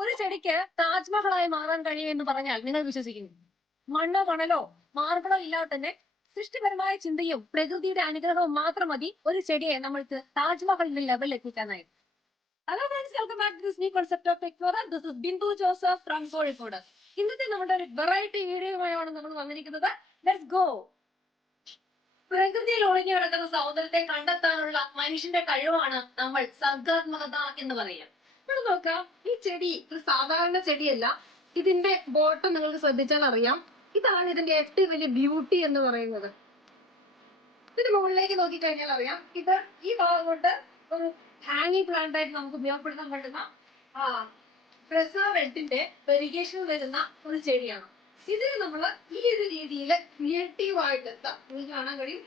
ഒരു ചെടിക്ക് താജ്മഹലായി മാറാൻ കഴിയുമെന്ന് പറഞ്ഞാൽ നിങ്ങൾ വിശ്വസിക്കുന്നു? മണ്ണോ മണലോ മാർബിളോ ഇല്ലാതെ തന്നെ സൃഷ്ടിപരമായ ചിന്തയും പ്രകൃതിയുടെ അനുഗ്രഹവും മാത്രം മതി ഒരു ചെടിയെ നമ്മൾക്ക് താജ്മഹലിന്റെ ലെവലിൽ എത്തിക്കാനായി. Hello friends, welcome back to this new concept of Technora. This is Bindu Joseph from Kozhikode. ഇന്നത്തെ നമ്മുടെ ഒരു വെറൈറ്റി വീഡിയോയുമായാണ് നമ്മൾ വന്നിരിക്കുന്നത്. Let's go. പ്രകൃതിയിൽ ഒളിഞ്ഞു കിടക്കുന്ന സൗന്ദര്യത്തെ കണ്ടെത്താനുള്ള മനുഷ്യന്റെ കഴിവാണ് നമ്മൾ സർഗാത്മകത എന്ന് പറയുക. ഇവിടെ നോക്കാം, ഈ ചെടി ഒരു സാധാരണ ചെടിയല്ല. ഇതിന്റെ ബോട്ടം നിങ്ങൾക്ക് ശ്രദ്ധിച്ചാൽ അറിയാം. ഇതാണ് ഇതിന്റെ ഏറ്റവും വലിയ ബ്യൂട്ടി എന്ന് പറയുന്നത്. ഇതിന് മുകളിലേക്ക് നോക്കിക്കഴിഞ്ഞാൽ അറിയാം, ഇത് ഈ ഭാഗം കൊണ്ട് ഒരു ഹാങ്ങിങ് പ്ലാന്റ് ആയിട്ട് നമുക്ക് ഉപയോഗപ്പെടുത്താൻ പറ്റുന്ന പ്രസാവെട്ടിന്റെ വെരിഗേഷൻ വരുന്ന ഒരു ചെടിയാണ്. ഇതിന് നമ്മൾ ഈ ഒരു രീതിയിൽ ക്രിയേറ്റീവ് ആയിട്ട് നിങ്ങൾക്ക് കാണാൻ കഴിയും.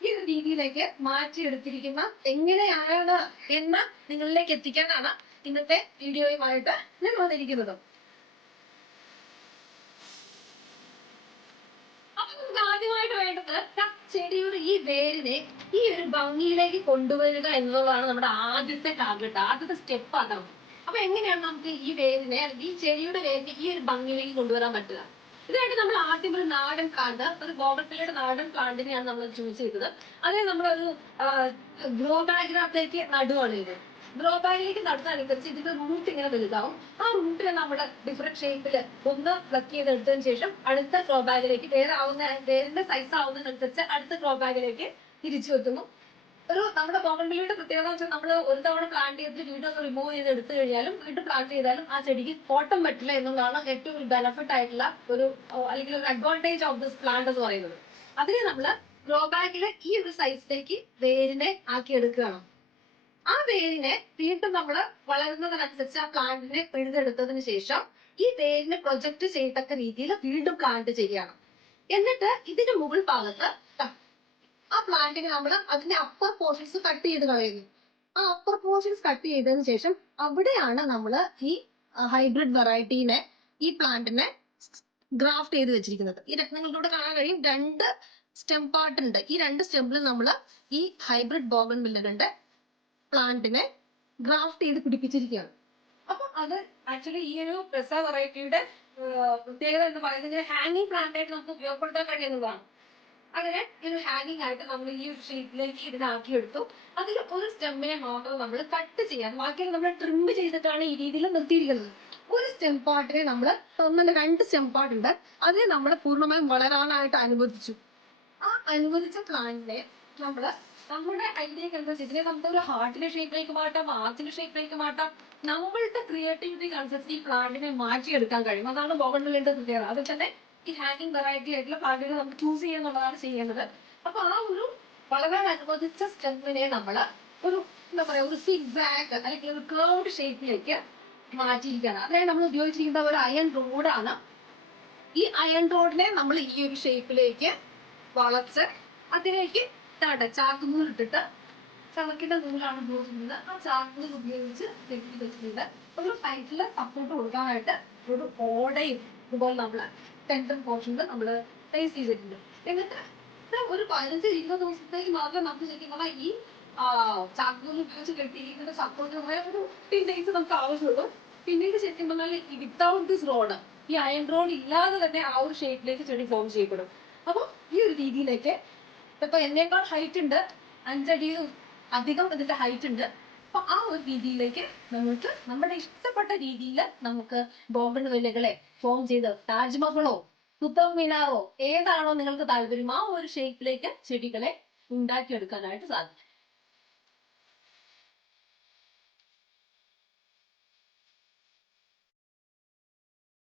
ഈ ഒരു രീതിയിലേക്ക് മാറ്റിയെടുത്തിരിക്കുന്ന എങ്ങനെയാണ് എന്ന് നിങ്ങളിലേക്ക് എത്തിക്കാനാണ് ഇന്നത്തെ വീഡിയോയുമായിട്ട് ഞാൻ വന്നിരിക്കുന്നത്. അപ്പൊ നമുക്ക് ആദ്യമായിട്ട് വേണ്ടത് ചെടിയുടെ ഈ വേരിനെ ഈ ഒരു ഭംഗിയിലേക്ക് കൊണ്ടുവരിക എന്നുള്ളതാണ് നമ്മുടെ ആദ്യത്തെ ടാർഗറ്റ്, ആദ്യത്തെ സ്റ്റെപ്പ് അതാണ്. അപ്പൊ എങ്ങനെയാണ് നമുക്ക് ഈ വേരിനെ, ഈ ചെടിയുടെ വേരിനെ ഈ ഒരു ഭംഗിയിലേക്ക് കൊണ്ടുവരാൻ പറ്റുക? ഇതായിട്ട് നമ്മൾ ആദ്യം ഒരു നാടൻ പ്ലാന്റ്, ഒരു ബോഗൺവില്ലയുടെ നാടൻ പ്ലാന്റിനെയാണ് നമ്മൾ ചൂസ് ചെയ്തത്. അതേ നമ്മളൊരു ഗ്രോ ബാഗിനകത്തേക്ക് നടുവാണ് ഇത്. ഗ്രോ ബാഗിലേക്ക് നടുന്നതനുസരിച്ച് ഇതിന്റെ റൂട്ട് ഇങ്ങനെ വലുതാവും. ആ റൂട്ടിനെ നമ്മുടെ ഡിഫറെന്റ് ഷേപ്പില് ഒന്ന് പ്ലക്ക് ചെയ്തെടുത്തതിന് ശേഷം അടുത്ത ഗ്രോ ബാഗിലേക്ക് വേരിന്റെ സൈസ് ആവുന്നതിനനുസരിച്ച് അടുത്ത ഗ്രോ ബാഗിലേക്ക് തിരിച്ചു വെക്കുന്നു. ഒരു നമ്മുടെ ബോഗൺവില്ലയുടെ പ്രത്യേകത വെച്ചാൽ നമ്മൾ ഒരു തവണ പ്ലാന്റ് ചെയ്തിട്ട് വീണ്ടും റിമൂവ് ചെയ്ത് എടുത്തു കഴിഞ്ഞാലും വീണ്ടും പ്ലാന്റ് ചെയ്താലും ആ ചെടിക്ക് കോട്ടം പറ്റില്ല എന്നുള്ളതാണ് ഏറ്റവും ഒരു ബെനിഫിറ്റ് ആയിട്ടുള്ള ഒരു അല്ലെങ്കിൽ ഒരു അഡ്വാൻറ്റേജ് ഓഫ് ദിസ് പ്ലാന്റ് എന്ന് പറയുന്നത്. അതിനെ നമ്മൾ ഗ്രോ ബാഗിൽ ഈ ഒരു സൈസിലേക്ക് വേരിനെ ആക്കി എടുക്കുകയാണ്. ആ വേരിനെ വീണ്ടും നമ്മൾ വളരുന്നതിനനുസരിച്ച് ആ പ്ലാന്റിനെ പിഴുതെടുത്തതിന് ശേഷം ഈ വേരിനെ പ്രൊജക്ട് ചെയ്യത്തക്ക രീതിയിൽ വീണ്ടും പ്ലാന്റ് ചെയ്യുകയാണ്. എന്നിട്ട് ഇതിന്റെ മുകൾ ഭാഗത്ത് ആ പ്ലാന്റിന് നമ്മൾ അതിന്റെ അപ്പർ പോർഷൻസ് കട്ട് ചെയ്ത് കളയുന്നു. ആ അപ്പർ പോർഷൻസ് കട്ട് ചെയ്തതിനു ശേഷം അവിടെയാണ് നമ്മൾ ഈ ഹൈബ്രിഡ് വെറൈറ്റീനെ, ഈ പ്ലാന്റിനെ ഗ്രാഫ്റ്റ് ചെയ്ത് വെച്ചിരിക്കുന്നത്. നിങ്ങൾക്കിവിടെ കാണാൻ കഴിയും, രണ്ട് സ്റ്റെം പാർട്ട് ഉണ്ട്. ഈ രണ്ട് സ്റ്റെമ്പിൽ നമ്മൾ ഈ ഹൈബ്രിഡ് ബോഗൺവില്ലയുടെ പ്ലാന്റിനെ ഗ്രാഫ്റ്റ് ചെയ്ത് പിടിപ്പിച്ചിരിക്കുകയാണ്. അപ്പൊ അത് ആക്ച്വലി ഈ ഒരു പ്രസ വെറൈറ്റിയുടെ പ്രത്യേകത എന്ന് പറയുന്നത് ഹാങ്ങിങ് പ്ലാന്റ് ആയിട്ട് നമുക്ക് ഉപയോഗപ്പെടുത്താൻ കഴിയുന്നതാണ്. അങ്ങനെ ഒരു ഹാങ്ങിങ് ആയിട്ട് നമ്മൾ ഈ ഒരു ഷേപ്പിലേക്ക് ഇതിനാക്കിയെടുത്തു. അതിൽ ഒരു സ്റ്റെമ്മിനെ മാത്രം നമ്മൾ കട്ട് ചെയ്യാൻ, ബാക്കിയുള്ള നമ്മൾ ട്രിം ചെയ്തിട്ടാണ് ഈ രീതിയിൽ നിർത്തിയിരിക്കുന്നത്. ഒരു സ്റ്റെം പാർട്ടിനെ നമ്മൾ ഒന്നല്ല രണ്ട് സ്റ്റെം പാർട്ട് ഉണ്ട്, അതിനെ നമ്മൾ പൂർണ്ണമായും വളരാനായിട്ട് അനുവദിച്ചു. ആ അനുവദിച്ച പ്ലാന്റിനെ നമ്മുടെ ഐഡിയക്ക് അനുസരിച്ച് ഇതിനെ നമുക്ക് ഒരു ഹാർട്ടിന്റെ ഷേപ്പിലേക്ക് മാറ്റാം, ആർച്ചിന്റെ ഷേപ്പിലേക്ക് മാറ്റാം. നമ്മളുടെ ക്രിയേറ്റിവിറ്റിക്ക് അനുസരിച്ച് ഈ പ്ലാന്റിനെ മാറ്റിയെടുക്കാൻ കഴിയും. അതാണ് ബോഗൺവില്ലയുടെ പ്രത്യേകത. അതിൽ തന്നെ ഈ ഹാങ്ങിങ് വെറൈറ്റി ആയിട്ടുള്ള പ്ലാന്റുകൾ നമുക്ക് ചൂസ് ചെയ്യുന്നുള്ളതാണ് ചെയ്യേണ്ടത്. അപ്പൊ ആ ഒരു വളരാൻ അനുവദിച്ച സ്റ്റെമ്മിനെ നമ്മൾ ഒരു എന്താ പറയാ, ഒരു സിഗ്സാഗ് അല്ലെങ്കിൽ ഒരു കർവ്ഡ് ഷേപ്പിലേക്ക് മാറ്റിയിരിക്കുകയാണ്. അതിനായി നമ്മൾ ഉപയോഗിച്ചിരിക്കുന്ന ഒരു അയൺ റോഡാണ്. ഈ അയൺ റോഡിനെ നമ്മൾ ഈ ഒരു ഷേപ്പിലേക്ക് വളച്ച് അതിലേക്ക് ചാക്കുനൂൽ ഇട്ടിട്ട്, ചളക്കിന്റെ നൂലാണ് ഉപയോഗിച്ചിരുന്നത്, ആ ചാക്കുനൂൽ ഉപയോഗിച്ച് കെട്ടി വെച്ചിട്ടുണ്ട്. ഒരു സൈഡില് സപ്പോർട്ട് കൊടുക്കാനായിട്ട് ഒരു ഓടയും ഇതുപോലെ നമ്മള് സെൻട്രൽ പോർഷനിൽ നമ്മൾ പ്ലേസ് ചെയ്തിട്ടുണ്ട്. എന്നിട്ട് ഒരു 15-20 ദിവസത്തേക്ക് മാത്രം നമുക്ക് ശരിക്കും പറഞ്ഞാൽ ഈ ചാക്കുനൂൽ ഉപയോഗിച്ച് കെട്ടിയിരിക്കുന്ന സപ്പോർട്ട് ഒരു 15 ഡേയ്സ് നമുക്ക് ആവശ്യമുള്ളൂ. പിന്നീട് ശരിക്കും പറഞ്ഞാൽ ഈ വിത്തൗട്ട് ദിസ് റോഡ്, ഈ അയൺ റോഡ് ഇല്ലാതെ തന്നെ ആ ഒരു ഷേപ്പിലേക്ക് ചെടി ഫോം ചെയ്യപ്പെടും. അപ്പൊ ഈ ഒരു രീതിയിലേക്ക് ഇപ്പൊ എന്നേക്കാൾ ഹൈറ്റ് ഉണ്ട്, 5 അടിയിൽ അധികം ഇതിന്റെ ഹൈറ്റ് ഉണ്ട്. അപ്പൊ ആ ഒരു രീതിയിലേക്ക് നമുക്ക് നമ്മുടെ ഇഷ്ടപ്പെട്ട രീതിയിൽ നമുക്ക് ബോഗൺവില്ലകളെ ഫോം ചെയ്ത് താജ്മഹലോ കുത്തബ് മിനാറോ ഏതാണോ നിങ്ങൾക്ക് താല്പര്യം ആ ഒരു ഷേപ്പിലേക്ക് ചെടികളെ ഉണ്ടാക്കിയെടുക്കാനായിട്ട് സാധിക്കും.